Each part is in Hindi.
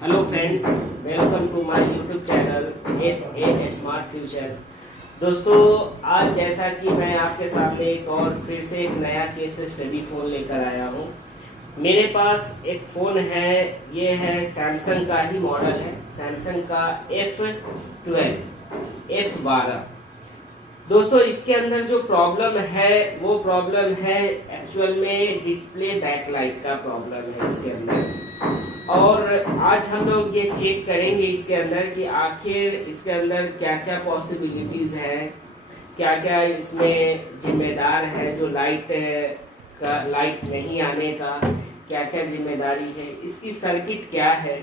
Hello friends, welcome to my YouTube channel as a smart future. दोस्तों, आज जैसा कि मैं आपके सामने एक और फिर से एक नया केस स्टडी फ़ोन लेकर आया हूँ। मेरे पास एक फ़ोन है, ये है सैमसंग का ही मॉडल है, सैमसंग का F12 दोस्तों, इसके अंदर जो प्रॉब्लम है वो प्रॉब्लम है एक्चुअल में डिस्प्ले बैकलाइट का प्रॉब्लम है इसके अंदर। और आज हम लोग ये चेक करेंगे इसके अंदर कि आखिर इसके अंदर क्या क्या पॉसिबिलिटीज़ हैं, क्या क्या इसमें जिम्मेदार है, जो लाइट नहीं आने का क्या क्या जिम्मेदारी है, इसकी सर्किट क्या है,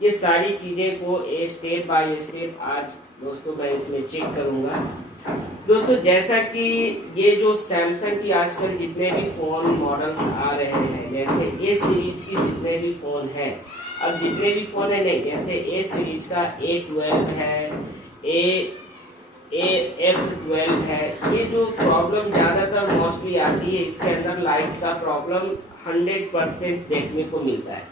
ये सारी चीज़ें को स्टेप बाय स्टेप आज दोस्तों मैं इसमें चेक करूँगा। दोस्तों, जैसा कि ये जो सैमसंग की आजकल जितने भी फ़ोन मॉडल्स आ रहे हैं, जैसे ए सीरीज की जितने भी फ़ोन हैं, अब जितने भी फ़ोन है नहीं, जैसे ए सीरीज का A12 है, F12 है, ये जो प्रॉब्लम ज़्यादातर मोस्टली आती है, इसके अंदर लाइट का प्रॉब्लम 100% देखने को मिलता है।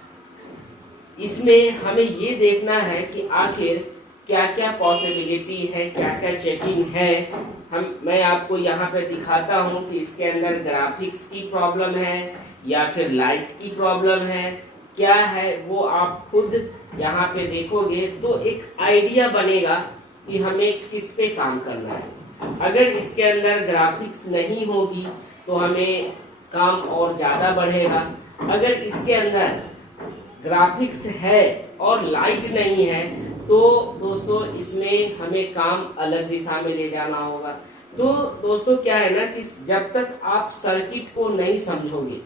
इसमें हमें ये देखना है कि आखिर क्या क्या पॉसिबिलिटी है, क्या क्या चेकिंग है। मैं आपको यहाँ पे दिखाता हूँ कि इसके अंदर ग्राफिक्स की प्रॉब्लम है या फिर लाइट की प्रॉब्लम है, क्या है वो आप खुद यहाँ पे देखोगे तो एक आइडिया बनेगा कि हमें किस पे काम करना है। अगर इसके अंदर ग्राफिक्स नहीं होगी तो हमें काम और ज़्यादा बढ़ेगा। अगर इसके अंदर ग्राफिक्स है और लाइट नहीं है तो दोस्तों इसमें हमें काम अलग दिशा में ले जाना होगा। तो दोस्तों क्या है ना कि जब तक आप सर्किट को नहीं समझोगे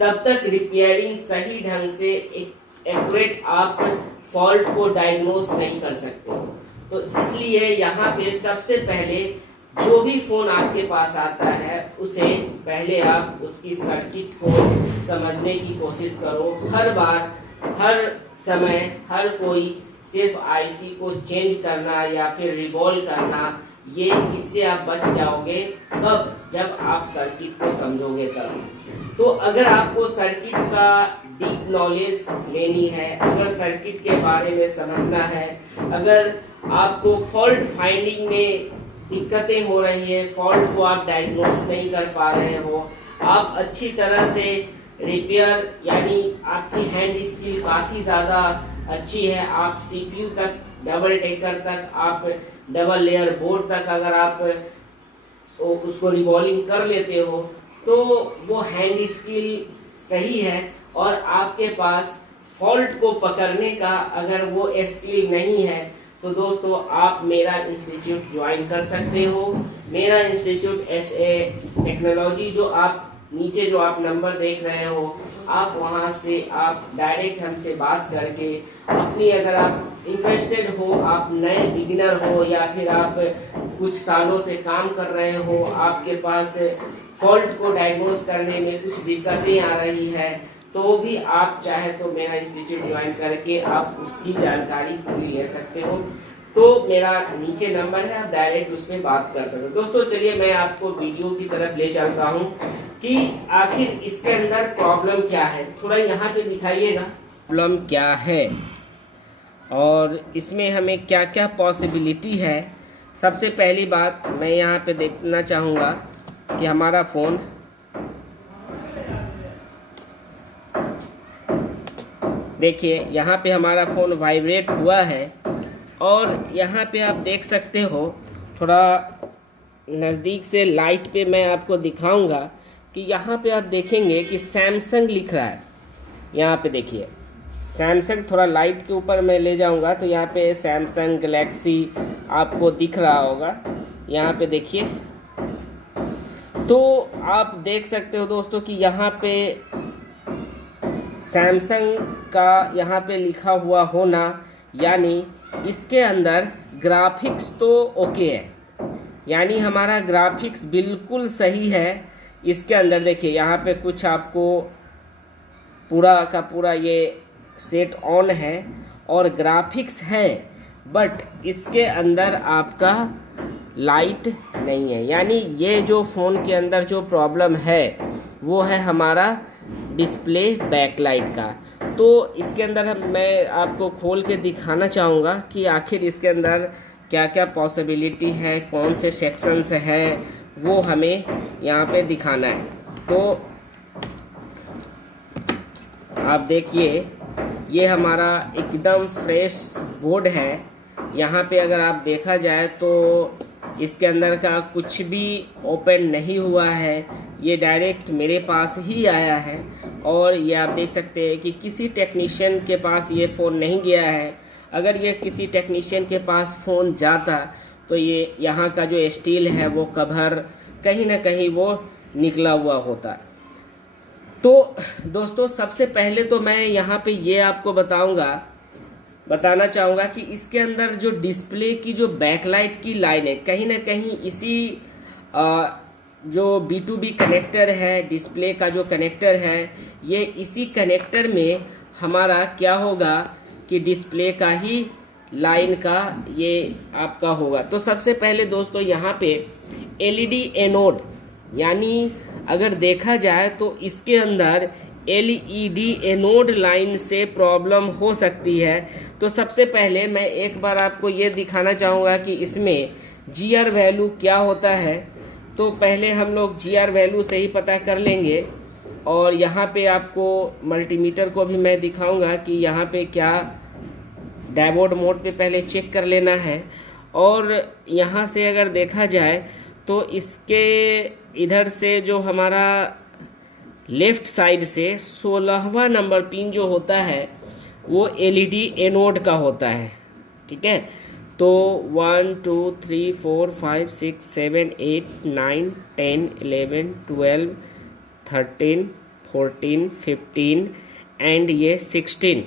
तब तक रिपेयरिंग सही ढंग से एक्यूरेट आप फॉल्ट को डायग्नोस नहीं कर सकते हो। तो इसलिए यहाँ पे सबसे पहले जो भी फोन आपके पास आता है उसे पहले आप उसकी सर्किट को समझने की कोशिश करो। हर बार, हर समय, हर कोई सिर्फ आईसी को चेंज करना या फिर रिवॉल्व करना, ये इससे आप बच जाओगे कब, जब आप सर्किट को समझोगे तब। तो अगर आपको सर्किट का डीप नॉलेज लेनी है, अगर सर्किट के बारे में समझना है, अगर आपको फॉल्ट फाइंडिंग में दिक्कतें हो रही है, फॉल्ट को आप डायग्नोस नहीं कर पा रहे हो, आप अच्छी तरह से रिपेयर, यानी आपकी हैंड स्किल काफ़ी ज़्यादा अच्छी है, आप सीपीयू तक, डबल टेकर तक, आप डबल लेयर बोर्ड तक अगर आप उसको रिवॉल्विंग कर लेते हो तो वो हैंड स्किल सही है, और आपके पास फॉल्ट को पकड़ने का अगर वो स्किल नहीं है तो दोस्तों आप मेरा इंस्टीट्यूट ज्वाइन कर सकते हो। मेरा इंस्टीट्यूट SA टेक्नोलॉजी, जो आप नीचे जो आप नंबर देख रहे हो, आप वहां से आप डायरेक्ट हमसे बात करके अपनी, अगर आप इंटरेस्टेड हो, आप नए बिगिनर हो या फिर आप कुछ सालों से काम कर रहे हो, आपके पास फॉल्ट को डायग्नोस करने में कुछ दिक्कतें आ रही है, तो भी आप चाहे तो मेरा इंस्टीट्यूट ज्वाइन करके आप उसकी जानकारी पूरी ले सकते हो। तो मेरा नीचे नंबर है, आप डायरेक्ट उस पर बात कर सकते हो। दोस्तों चलिए मैं आपको वीडियो की तरफ ले चलता हूँ कि आखिर इसके अंदर प्रॉब्लम क्या है। थोड़ा यहाँ पे दिखाइएगा प्रॉब्लम क्या है और इसमें हमें क्या क्या पॉसिबिलिटी है। सबसे पहली बात मैं यहाँ पे देखना चाहूँगा कि हमारा फ़ोन देखिए, यहाँ पे हमारा फ़ोन वाइब्रेट हुआ है और यहाँ पे आप देख सकते हो, थोड़ा नज़दीक से लाइट पे मैं आपको दिखाऊंगा कि यहाँ पे आप देखेंगे कि सैमसंग लिख रहा है। यहाँ पे देखिए सैमसंग, थोड़ा लाइट के ऊपर मैं ले जाऊंगा तो यहाँ पे सैमसंग गैलेक्सी आपको दिख रहा होगा। यहाँ पे देखिए, तो आप देख सकते हो दोस्तों कि यहाँ पे सैमसंग का यहाँ पे लिखा हुआ होना, यानी इसके अंदर ग्राफिक्स तो ओके है, यानी हमारा ग्राफिक्स बिल्कुल सही है। इसके अंदर देखिए यहाँ पे कुछ आपको पूरा का पूरा ये सेट ऑन है और ग्राफिक्स है, बट इसके अंदर आपका लाइट नहीं है। यानी ये जो फ़ोन के अंदर जो प्रॉब्लम है वो है हमारा डिस्प्ले बैकलाइट का। तो इसके अंदर मैं आपको खोल के दिखाना चाहूँगा कि आखिर इसके अंदर क्या क्या पॉसिबिलिटी है, कौन से सेक्शंस हैं, वो हमें यहाँ पे दिखाना है। तो आप देखिए, ये हमारा एकदम फ्रेश बोर्ड है। यहाँ पे अगर आप देखा जाए तो इसके अंदर का कुछ भी ओपन नहीं हुआ है, ये डायरेक्ट मेरे पास ही आया है। और ये आप देख सकते हैं कि किसी टेक्नीशियन के पास ये फ़ोन नहीं गया है। अगर ये किसी टेक्नीशियन के पास फ़ोन जाता तो ये यहाँ का जो स्टील है वो कवर कहीं ना कहीं वो निकला हुआ होता। तो दोस्तों, सबसे पहले तो मैं यहाँ पे ये आपको बताना चाहूँगा कि इसके अंदर जो डिस्प्ले की जो बैकलाइट की लाइन है, कहीं ना कहीं इसी जो B2B कनेक्टर है, डिस्प्ले का जो कनेक्टर है, ये इसी कनेक्टर में हमारा क्या होगा कि डिस्प्ले का ही लाइन का ये आपका होगा। तो सबसे पहले दोस्तों, यहाँ पे LED एनोड, यानी अगर देखा जाए तो इसके अंदर LED एनोड लाइन से प्रॉब्लम हो सकती है। तो सबसे पहले मैं एक बार आपको ये दिखाना चाहूँगा कि इसमें GR वैल्यू क्या होता है। तो पहले हम लोग GR वैल्यू से ही पता कर लेंगे, और यहाँ पे आपको मल्टीमीटर को भी मैं दिखाऊंगा कि यहाँ पे क्या डायोड मोड पे पहले चेक कर लेना है। और यहाँ से अगर देखा जाए तो इसके इधर से जो हमारा लेफ़्ट साइड से 16वां नंबर पिन जो होता है वो LED एनोड का होता है, ठीक है। तो 1 2 3 4 5 6 7 8 9 10 11 12 13 14 15 एंड ये 16।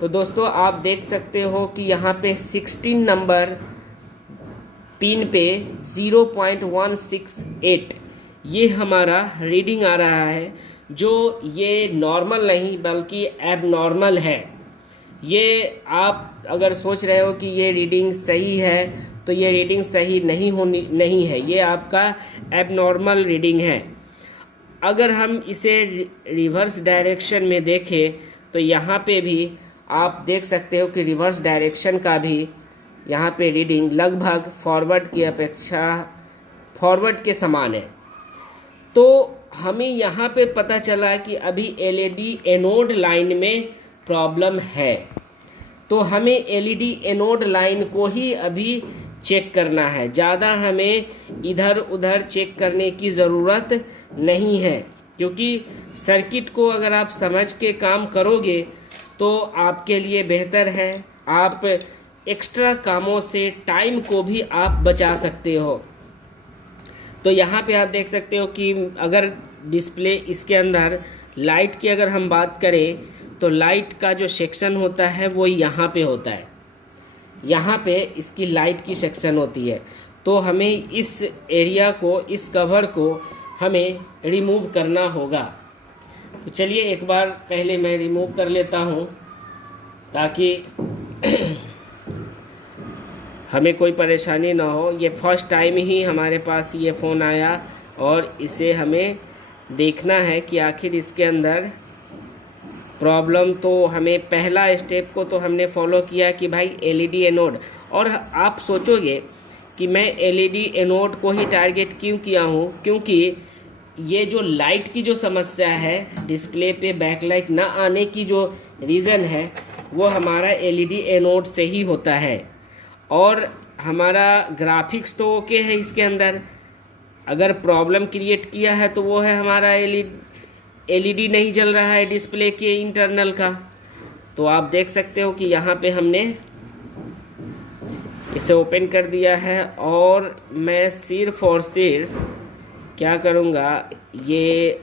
तो दोस्तों, आप देख सकते हो कि यहाँ पे 16 नंबर पिन पे 0.168 ये हमारा रीडिंग आ रहा है, जो ये नॉर्मल नहीं बल्कि एबनॉर्मल है। ये आप अगर सोच रहे हो कि ये रीडिंग सही है, तो ये रीडिंग सही नहीं है, ये आपका एबनॉर्मल रीडिंग है। अगर हम इसे रिवर्स डायरेक्शन में देखें तो यहाँ पे भी आप देख सकते हो कि रिवर्स डायरेक्शन का भी यहाँ पे रीडिंग लगभग फॉरवर्ड की अपेक्षा फॉरवर्ड के समान है। तो हमें यहाँ पे पता चला कि अभी LED एनोड लाइन में प्रॉब्लम है। तो हमें LED एनोड लाइन को ही अभी चेक करना है, ज़्यादा हमें इधर उधर चेक करने की ज़रूरत नहीं है, क्योंकि सर्किट को अगर आप समझ के काम करोगे तो आपके लिए बेहतर है। आप एक्स्ट्रा कामों से टाइम को भी आप बचा सकते हो। तो यहाँ पे आप देख सकते हो कि अगर डिस्प्ले इसके अंदर लाइट की अगर हम बात करें तो लाइट का जो सेक्शन होता है वो यहाँ पे होता है, यहाँ पे इसकी लाइट की सेक्शन होती है। तो हमें इस एरिया को, इस कवर को हमें रिमूव करना होगा। तो चलिए एक बार पहले मैं रिमूव कर लेता हूँ ताकि हमें कोई परेशानी ना हो। ये फर्स्ट टाइम ही हमारे पास ये फ़ोन आया और इसे हमें देखना है कि आखिर इसके अंदर प्रॉब्लम। तो हमें पहला स्टेप को तो हमने फॉलो किया कि भाई LED एनोड। और आप सोचोगे कि मैं LED एनोड को ही टारगेट क्यों किया हूँ, क्योंकि ये जो लाइट की जो समस्या है, डिस्प्ले पे बैकलाइट ना आने की जो रीज़न है वो हमारा LED एनोड से ही होता है। और हमारा ग्राफिक्स तो ओके है इसके अंदर, अगर प्रॉब्लम क्रिएट किया है तो वो है हमारा LED नहीं जल रहा है डिस्प्ले के इंटरनल का। तो आप देख सकते हो कि यहाँ पे हमने इसे ओपन कर दिया है और मैं सिर्फ और सिर्फ क्या करूँगा, ये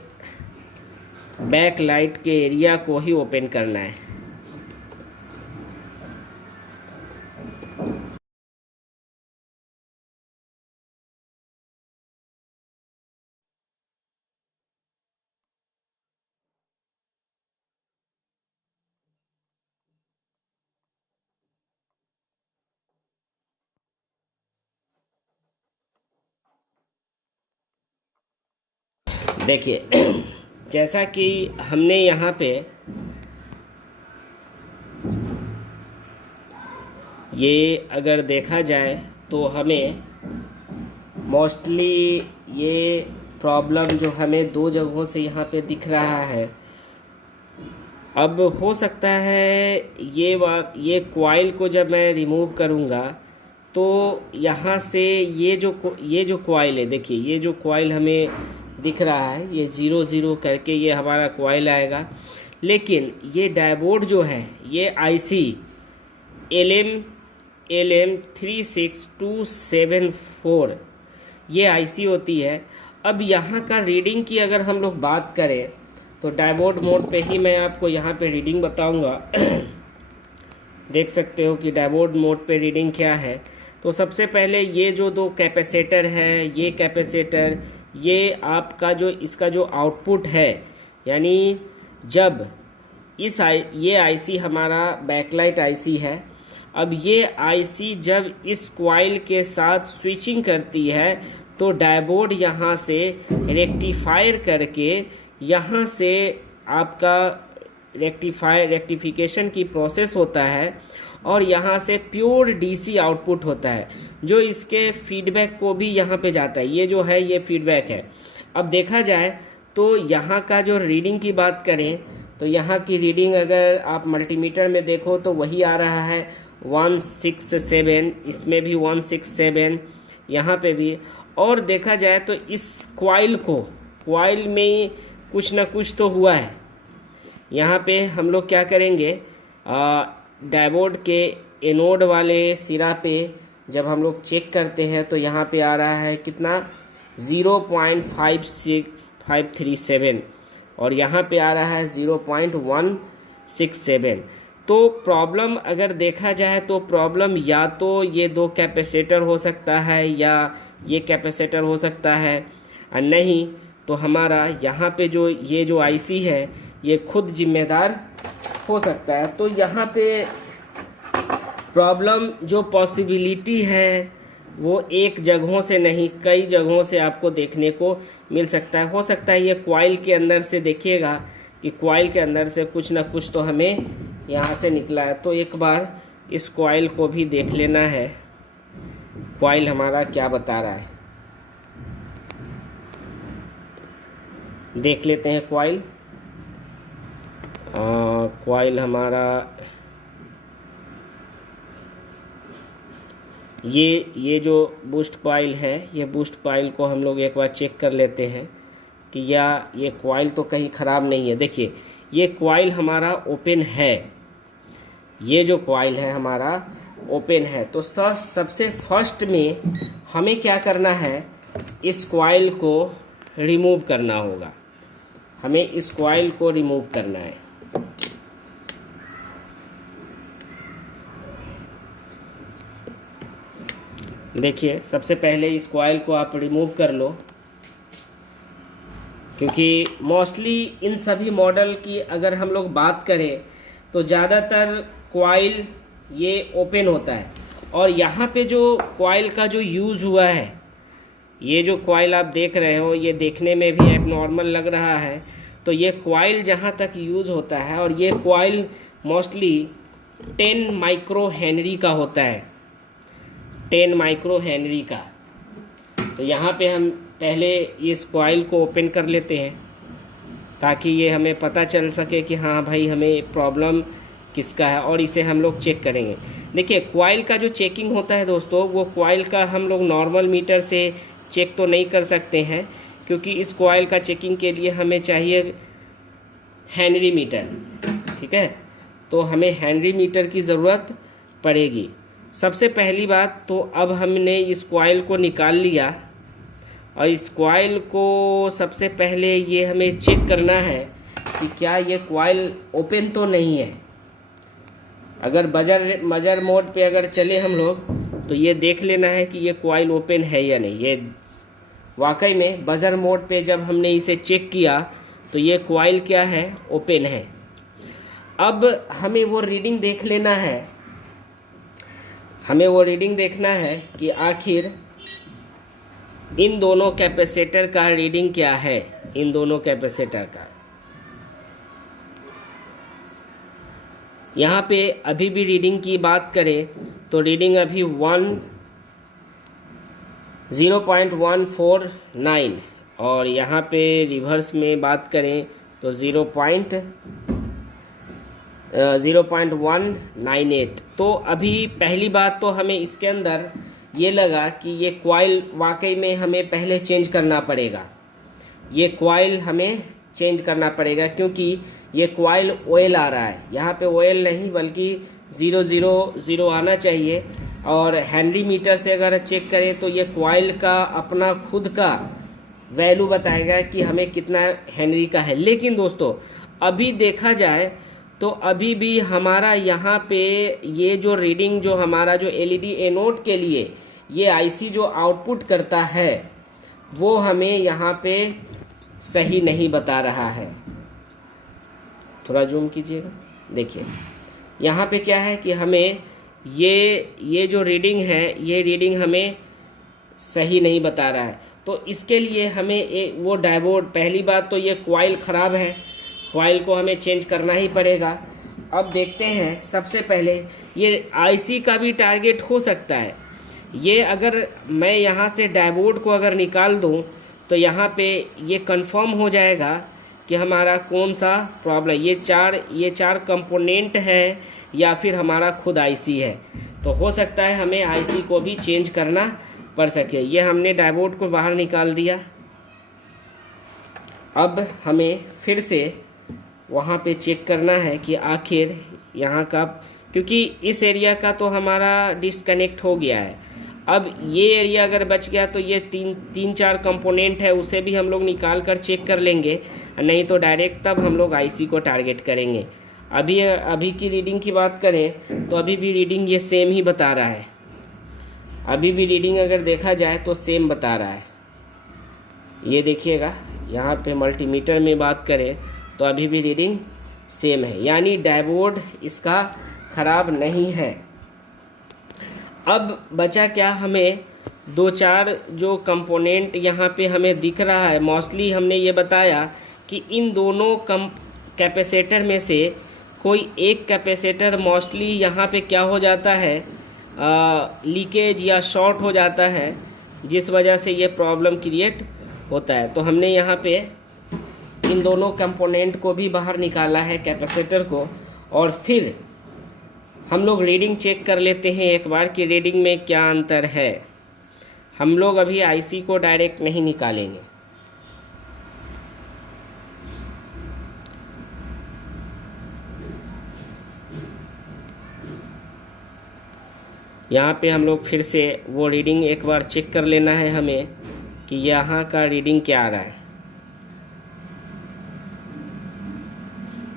बैक लाइट के एरिया को ही ओपन करना है। देखिए जैसा कि हमने यहाँ पे ये अगर देखा जाए तो हमें मोस्टली ये प्रॉब्लम जो हमें दो जगहों से यहाँ पे दिख रहा है। अब हो सकता है ये कॉइल को जब मैं रिमूव करूँगा तो यहाँ से ये जो कॉइल है, देखिए ये जो कॉइल हमें दिख रहा है ये 0 0 करके ये हमारा कॉइल आएगा। लेकिन ये डायोड जो है ये IC LM36274 ये IC होती है। अब यहाँ का रीडिंग की अगर हम लोग बात करें तो डायोड मोड पे ही मैं आपको यहाँ पे रीडिंग बताऊँगा। देख सकते हो कि डायोड मोड पे रीडिंग क्या है। तो सबसे पहले ये जो दो कैपेसिटर है, ये कैपेसिटर, ये आपका जो इसका जो आउटपुट है, यानी जब ये IC हमारा बैकलाइट IC है। अब ये IC जब इस कॉइल के साथ स्विचिंग करती है तो डायोड यहाँ से रेक्टिफायर करके यहाँ से आपका रेक्टिफिकेशन की प्रोसेस होता है और यहाँ से प्योर DC आउटपुट होता है जो इसके फीडबैक को भी यहाँ पे जाता है। ये जो है ये फीडबैक है। अब देखा जाए तो यहाँ का जो रीडिंग की बात करें तो यहाँ की रीडिंग अगर आप मल्टीमीटर में देखो तो वही आ रहा है 167, इसमें भी 167, यहाँ पे भी। और देखा जाए तो इस कॉइल में कुछ ना कुछ तो हुआ है। यहाँ पे हम लोग क्या करेंगे, डायोड के एनोड वाले सिरा पे जब हम लोग चेक करते हैं तो यहाँ पे आ रहा है कितना 0.56537 और यहाँ पे आ रहा है 0.167। तो प्रॉब्लम अगर देखा जाए तो प्रॉब्लम या तो ये दो कैपेसिटर हो सकता है या ये कैपेसिटर हो सकता है, और नहीं तो हमारा यहाँ पे जो ये जो IC है ये खुद जिम्मेदार हो सकता है। तो यहाँ पे प्रॉब्लम जो पॉसिबिलिटी है वो एक जगहों से नहीं कई जगहों से आपको देखने को मिल सकता है। हो सकता है ये कॉइल के अंदर से देखिएगा कि कॉइल के अंदर से कुछ ना कुछ तो हमें यहाँ से निकला है। तो एक बार इस कॉइल को भी देख लेना है, कॉइल हमारा क्या बता रहा है। देख लेते हैं कॉइल हमारा ये जो बूस्ट कॉइल है, ये बूस्ट कॉइल को हम लोग एक बार चेक कर लेते हैं कि ये कॉइल तो कहीं ख़राब नहीं है। देखिए ये कॉइल हमारा ओपन है, ये जो कॉइल है हमारा ओपन है। तो सबसे फर्स्ट में हमें क्या करना है, इस कॉइल को रिमूव करना होगा। हमें इस कॉइल को रिमूव करना है। देखिए सबसे पहले इस कॉइल को आप रिमूव कर लो, क्योंकि मोस्टली इन सभी मॉडल की अगर हम लोग बात करें तो ज़्यादातर कॉइल ये ओपन होता है। और यहाँ पे जो कॉइल का जो यूज़ हुआ है, ये जो कॉइल आप देख रहे हो ये देखने में भी एबनॉर्मल लग रहा है। तो ये कॉइल जहाँ तक यूज़ होता है, और ये कॉइल मोस्टली 10 माइक्रो हेनरी का होता है, 10 माइक्रो हेनरी का। तो यहाँ पे हम पहले इस कॉइल को ओपन कर लेते हैं ताकि ये हमें पता चल सके कि हाँ भाई हमें प्रॉब्लम किसका है, और इसे हम लोग चेक करेंगे। देखिए कॉइल का जो चेकिंग होता है दोस्तों, वो कॉइल का हम लोग नॉर्मल मीटर से चेक तो नहीं कर सकते हैं, क्योंकि इस कॉइल का चेकिंग के लिए हमें चाहिए हेनरी मीटर। ठीक है, तो हमें हेनरी मीटर की ज़रूरत पड़ेगी। सबसे पहली बात तो अब हमने इस कॉइल को निकाल लिया, और इस कॉइल को सबसे पहले ये हमें चेक करना है कि क्या ये कॉइल ओपन तो नहीं है। अगर मजर मोड पे अगर चले हम लोग तो ये देख लेना है कि ये कॉइल ओपन है या नहीं। ये वाकई में बजर मोड पे जब हमने इसे चेक किया तो ये कॉइल क्या है, ओपन है। अब हमें वो रीडिंग देख लेना है, हमें वो रीडिंग देखना है कि आखिर इन दोनों कैपेसिटर का रीडिंग क्या है। इन दोनों कैपेसिटर का यहाँ पे अभी भी रीडिंग की बात करें तो रीडिंग अभी 0.149 और यहाँ पे रिवर्स में बात करें तो 0.198। तो अभी पहली बात तो हमें इसके अंदर ये लगा कि ये कॉइल वाकई में हमें पहले चेंज करना पड़ेगा। ये कॉइल हमें चेंज करना पड़ेगा क्योंकि ये कॉइल ऑयल आ रहा है, यहाँ पे ऑयल नहीं बल्कि 000 आना चाहिए। और हेनरी मीटर से अगर चेक करें तो ये कॉइल का अपना खुद का वैल्यू बताएगा कि हमें कितना हेनरी का है। लेकिन दोस्तों अभी देखा जाए तो अभी भी हमारा यहाँ पे ये जो रीडिंग जो हमारा जो एलईडी एनोड के लिए ये आईसी जो आउटपुट करता है वो हमें यहाँ पे सही नहीं बता रहा है। थोड़ा जूम कीजिएगा, देखिए यहाँ पे क्या है कि हमें ये जो रीडिंग है ये रीडिंग हमें सही नहीं बता रहा है। तो इसके लिए हमें एक वो डायोड, पहली बात तो ये कॉइल ख़राब है, कॉइल को हमें चेंज करना ही पड़ेगा। अब देखते हैं, सबसे पहले ये आईसी का भी टारगेट हो सकता है। ये अगर मैं यहाँ से डायोड को अगर निकाल दूँ तो यहाँ पे ये कंफर्म हो जाएगा कि हमारा कौन सा प्रॉब्लम, ये चार कंपोनेंट है या फिर हमारा खुद आईसी है। तो हो सकता है हमें आईसी को भी चेंज करना पड़ सके। ये हमने डायोड को बाहर निकाल दिया। अब हमें फिर से वहाँ पे चेक करना है कि आखिर यहाँ का, क्योंकि इस एरिया का तो हमारा डिस्कनेक्ट हो गया है। अब ये एरिया अगर बच गया तो ये तीन चार कंपोनेंट है उसे भी हम लोग निकाल कर चेक कर लेंगे, नहीं तो डायरेक्ट तब हम लोग आईसी को टारगेट करेंगे। अभी की रीडिंग की बात करें तो अभी भी रीडिंग ये सेम ही बता रहा है। अभी भी रीडिंग अगर देखा जाए तो सेम बता रहा है। ये देखिएगा यहाँ पे मल्टीमीटर में बात करें तो अभी भी रीडिंग सेम है, यानी डायोड इसका ख़राब नहीं है। अब बचा क्या, हमें दो चार जो कंपोनेंट यहाँ पे हमें दिख रहा है। मोस्टली हमने ये बताया कि इन दोनों कैपेसिटर में से कोई एक कैपेसिटर मोस्टली यहाँ पे क्या हो जाता है, लीकेज या शॉर्ट हो जाता है, जिस वजह से ये प्रॉब्लम क्रिएट होता है। तो हमने यहाँ पे इन दोनों कंपोनेंट को भी बाहर निकाला है, कैपेसिटर को, और फिर हम लोग रीडिंग चेक कर लेते हैं एक बार कि रीडिंग में क्या अंतर है। हम लोग अभी आईसी को डायरेक्ट नहीं निकालेंगे। यहाँ पे हम लोग फिर से वो रीडिंग एक बार चेक कर लेना है हमें कि यहाँ का रीडिंग क्या आ रहा है।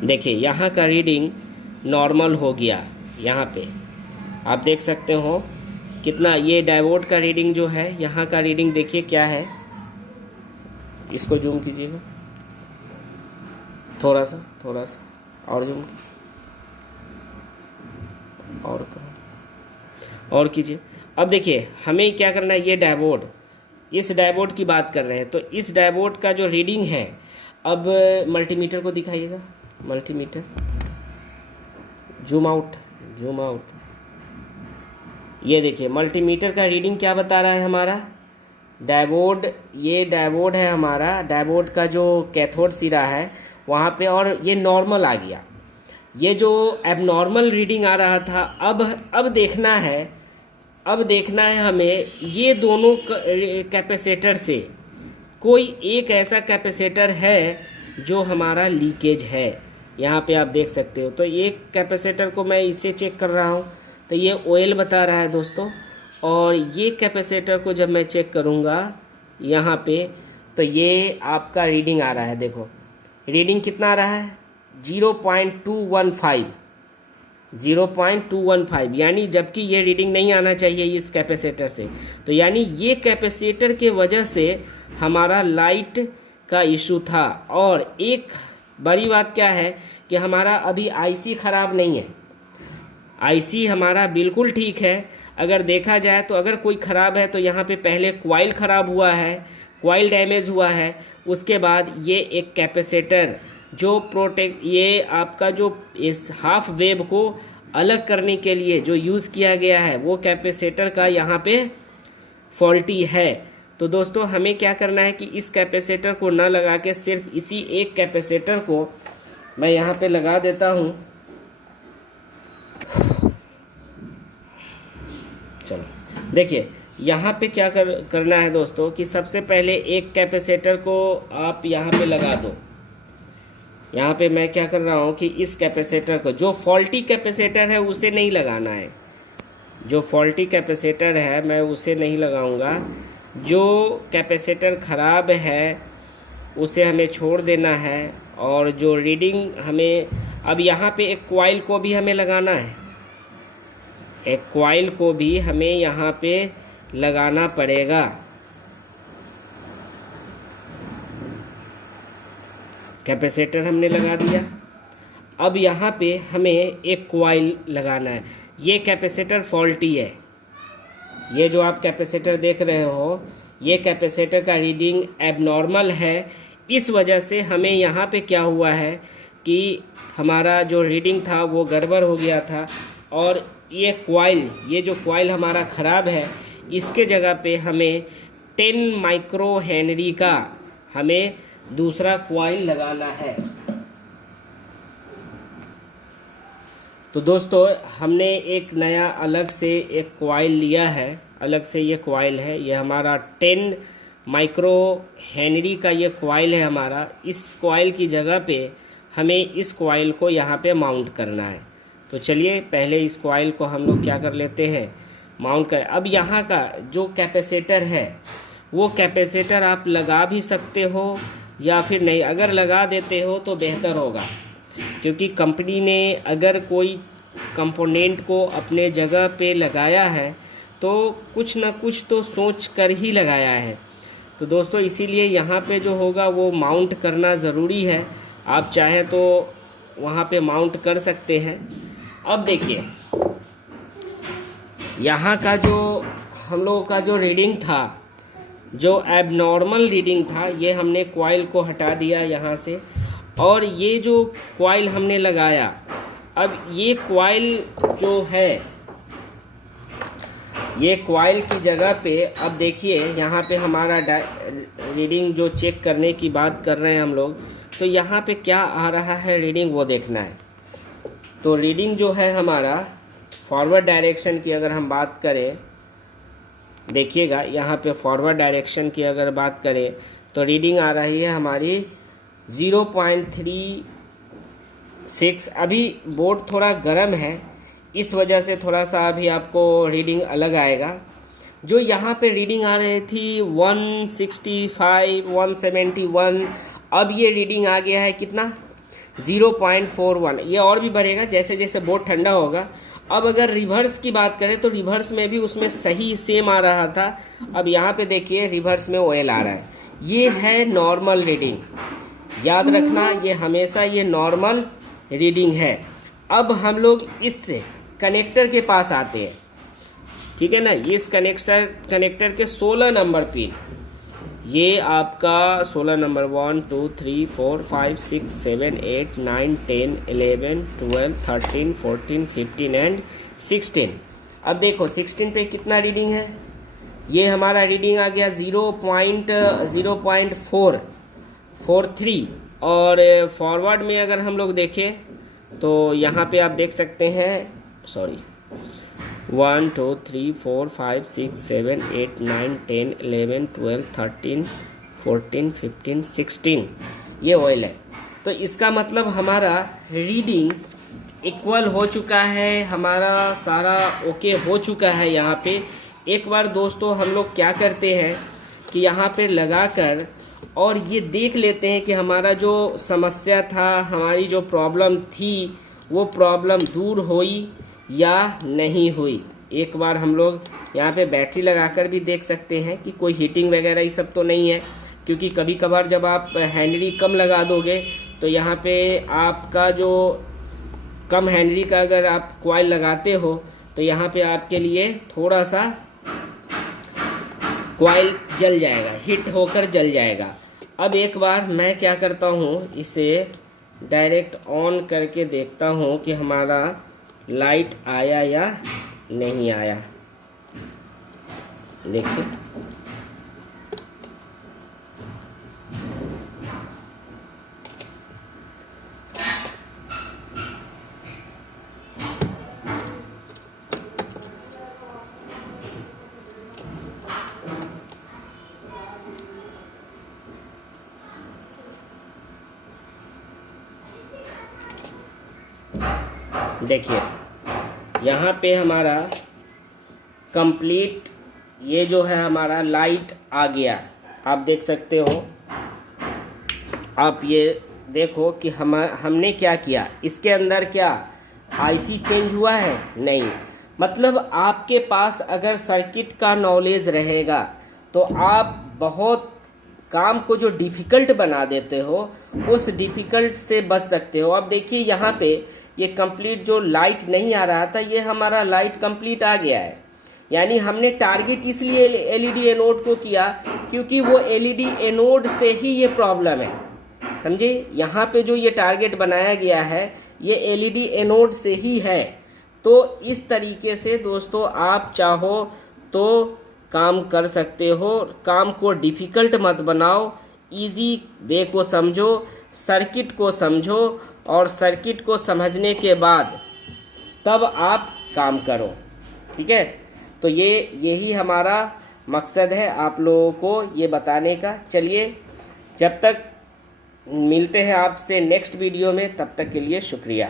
देखिए यहाँ का रीडिंग नॉर्मल हो गया। यहाँ पे आप देख सकते हो कितना, ये डायोड का रीडिंग जो है, यहाँ का रीडिंग देखिए क्या है। इसको जूम कीजिएगा थोड़ा सा और जूम और कीजिए। अब देखिए हमें क्या करना है, ये डायोड, इस डायोड की बात कर रहे हैं तो इस डायोड का जो रीडिंग है, अब मल्टीमीटर को दिखाइएगा, मल्टीमीटर जूम आउट, ये देखिए मल्टीमीटर का रीडिंग क्या बता रहा है हमारा डायोड। ये डायोड है हमारा, डायोड का जो कैथोड सिरा है वहाँ पे, और ये नॉर्मल आ गया। ये जो एबनॉर्मल रीडिंग आ रहा था, अब देखना है हमें ये दोनों कैपेसिटर से कोई एक ऐसा कैपेसिटर है जो हमारा लीकेज है। यहाँ पे आप देख सकते हो। तो एक कैपेसिटर को मैं इससे चेक कर रहा हूँ तो ये ऑयल बता रहा है दोस्तों, और ये कैपेसिटर को जब मैं चेक करूँगा यहाँ पे तो ये आपका रीडिंग आ रहा है। देखो रीडिंग कितना आ रहा है, 0.215, यानी जबकि ये रीडिंग नहीं आना चाहिए इस कैपेसिटर से। तो यानी ये कैपेसिटर के वजह से हमारा लाइट का इशू था। और एक बड़ी बात क्या है कि हमारा अभी आईसी ख़राब नहीं है, आईसी हमारा बिल्कुल ठीक है। अगर देखा जाए तो अगर कोई ख़राब है तो यहाँ पे पहले कॉइल ख़राब हुआ है, कॉइल डैमेज हुआ है, उसके बाद ये एक कैपेसिटर जो ये आपका जो इस हाफ वेव को अलग करने के लिए जो यूज़ किया गया है वो कैपेसिटर का यहाँ पे फॉल्टी है। तो दोस्तों हमें क्या करना है कि इस कैपेसिटर को ना लगा के सिर्फ इसी एक कैपेसिटर को मैं यहाँ पे लगा देता हूँ। चलो देखिए यहाँ पे क्या करना है दोस्तों कि सबसे पहले एक कैपेसिटर को आप यहाँ पे लगा दो। यहाँ पे मैं क्या कर रहा हूँ कि इस कैपेसिटर को, जो फॉल्टी कैपेसिटर है उसे नहीं लगाना है, जो फॉल्टी कैपेसिटर है मैं उसे नहीं लगाऊंगा, जो कैपेसिटर ख़राब है उसे हमें छोड़ देना है। और जो रीडिंग हमें अब यहाँ पे एक कॉइल को भी हमें लगाना है, एक कॉइल को भी हमें यहाँ पे लगाना पड़ेगा। कैपेसिटर हमने लगा दिया। अब यहाँ पे हमें एक कॉइल लगाना है। ये कैपेसिटर फॉल्टी है, ये जो आप कैपेसिटर देख रहे हो ये कैपेसिटर का रीडिंग एबनॉर्मल है। इस वजह से हमें यहाँ पे क्या हुआ है कि हमारा जो रीडिंग था वो गड़बड़ हो गया था, और ये कॉइल, ये जो कॉइल हमारा ख़राब है इसके जगह पे हमें 10 माइक्रो हेनरी का हमें दूसरा कॉइल लगाना है। तो दोस्तों हमने एक नया अलग से एक कॉइल लिया है, अलग से ये कॉइल है, ये हमारा 10 माइक्रो हेनरी का ये कॉइल है हमारा। इस कॉइल की जगह पे हमें इस कॉइल को यहाँ पे माउंट करना है। तो चलिए पहले इस कॉइल को हम लोग क्या कर लेते हैं, माउंट कर। अब यहाँ का जो कैपेसिटर है वो कैपेसिटर आप लगा भी सकते हो या फिर नहीं, अगर लगा देते हो तो बेहतर होगा, क्योंकि कंपनी ने अगर कोई कंपोनेंट को अपने जगह पे लगाया है तो कुछ ना कुछ तो सोच कर ही लगाया है। तो दोस्तों इसीलिए यहाँ पे जो होगा वो माउंट करना ज़रूरी है। आप चाहें तो वहाँ पे माउंट कर सकते हैं। अब देखिए यहाँ का जो हम लोगों का जो रीडिंग था, जो एबनॉर्मल रीडिंग था, ये हमने कॉइल को हटा दिया यहाँ से, और ये जो कॉइल हमने लगाया, अब ये कॉइल जो है, ये कॉइल की जगह पे अब देखिए यहाँ पे हमारा रीडिंग जो चेक करने की बात कर रहे हैं हम लोग, तो यहाँ पे क्या आ रहा है रीडिंग वो देखना है। तो रीडिंग जो है हमारा फॉरवर्ड डायरेक्शन की अगर हम बात करें, देखिएगा यहाँ पे फॉरवर्ड डायरेक्शन की अगर बात करें तो रीडिंग आ रही है हमारी 0.36। अभी बोर्ड थोड़ा गर्म है, इस वजह से थोड़ा सा अभी आपको रीडिंग अलग आएगा। जो यहाँ पे रीडिंग आ रही थी 165, 171, अब ये रीडिंग आ गया है कितना, 0.41। ये और भी बढ़ेगा जैसे जैसे बोर्ड ठंडा होगा। अब अगर रिवर्स की बात करें तो रिवर्स में भी उसमें सही सेम आ रहा था। अब यहाँ पे देखिए रिवर्स में OL आ रहा है। ये है नॉर्मल रीडिंग, याद रखना ये हमेशा ये नॉर्मल रीडिंग है। अब हम लोग इस कनेक्टर के पास आते हैं, ठीक है ना। इस कनेक्टर के 16 नंबर पिन, ये आपका 16 नंबर 1 2 3 4 5 6 7 8 9 10 11 12 13 14 15 एंड 16। अब देखो 16 पे कितना रीडिंग है, ये हमारा रीडिंग आ गया 0.043। और फॉरवर्ड में अगर हम लोग देखें तो यहाँ पे आप देख सकते हैं, 1 2 3 4 5 6 7 8 9 10 11 12 13 14 15 16 ये ऑयल है। तो इसका मतलब हमारा रीडिंग इक्वल हो चुका है, हमारा सारा ओके हो चुका है। यहाँ पे एक बार दोस्तों हम लोग क्या करते हैं कि यहाँ पे लगाकर और ये देख लेते हैं कि हमारा जो समस्या था, हमारी जो प्रॉब्लम थी, वो प्रॉब्लम दूर हुई या नहीं हुई। एक बार हम लोग यहाँ पे बैटरी लगाकर भी देख सकते हैं कि कोई हीटिंग वगैरह ये सब तो नहीं है, क्योंकि कभी कभार जब आप हेनरी कम लगा दोगे तो यहाँ पे आपका जो कम हेनरी का अगर आप कॉइल लगाते हो तो यहाँ पे आपके लिए थोड़ा सा कॉइल जल जाएगा, हीट होकर जल जाएगा। अब एक बार मैं क्या करता हूँ, इसे डायरेक्ट ऑन करके देखता हूँ कि हमारा लाइट आया या नहीं आया। देखिए देखिए यहाँ पे हमारा कंप्लीट ये जो है हमारा लाइट आ गया। आप देख सकते हो, आप ये देखो कि हमने क्या किया, इसके अंदर क्या आईसी चेंज हुआ है? नहीं। मतलब आपके पास अगर सर्किट का नॉलेज रहेगा तो आप बहुत काम को जो डिफ़िकल्ट बना देते हो उस डिफ़िकल्ट से बच सकते हो। अब देखिए यहाँ पे ये कंप्लीट जो लाइट नहीं आ रहा था, ये हमारा लाइट कंप्लीट आ गया है। यानी हमने टारगेट इसलिए एलईडी एनोड को किया क्योंकि वो एलईडी एनोड से ही ये प्रॉब्लम है, समझे। यहाँ पे जो ये टारगेट बनाया गया है ये एलईडी एनोड से ही है। तो इस तरीके से दोस्तों आप चाहो तो काम कर सकते हो। काम को डिफ़िकल्ट मत बनाओ, इजी वे को समझो, सर्किट को समझो और सर्किट को समझने के बाद तब आप काम करो, ठीक है। तो यही हमारा मकसद है आप लोगों को ये बताने का। चलिए, जब तक मिलते हैं आपसे नेक्स्ट वीडियो में, तब तक के लिए शुक्रिया।